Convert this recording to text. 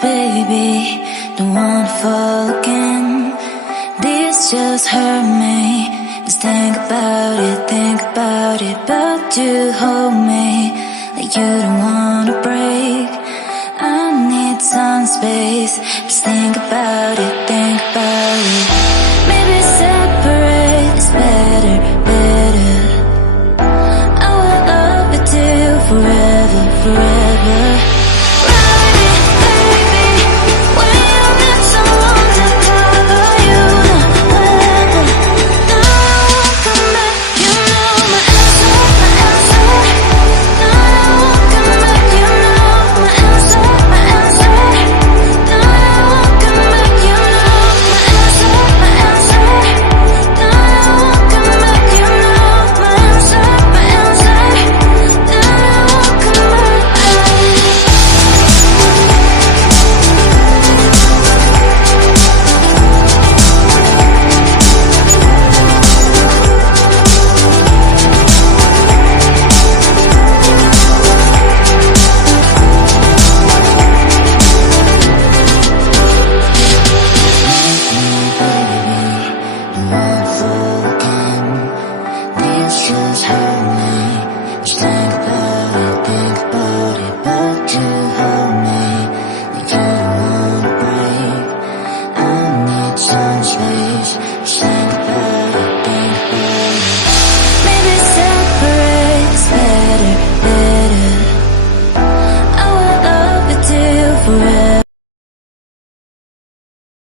baby, don't wanna fall again. This just hurt me. Just think about it. But you hold me like you don't wanna break. I need some space. Just think about it, think about it.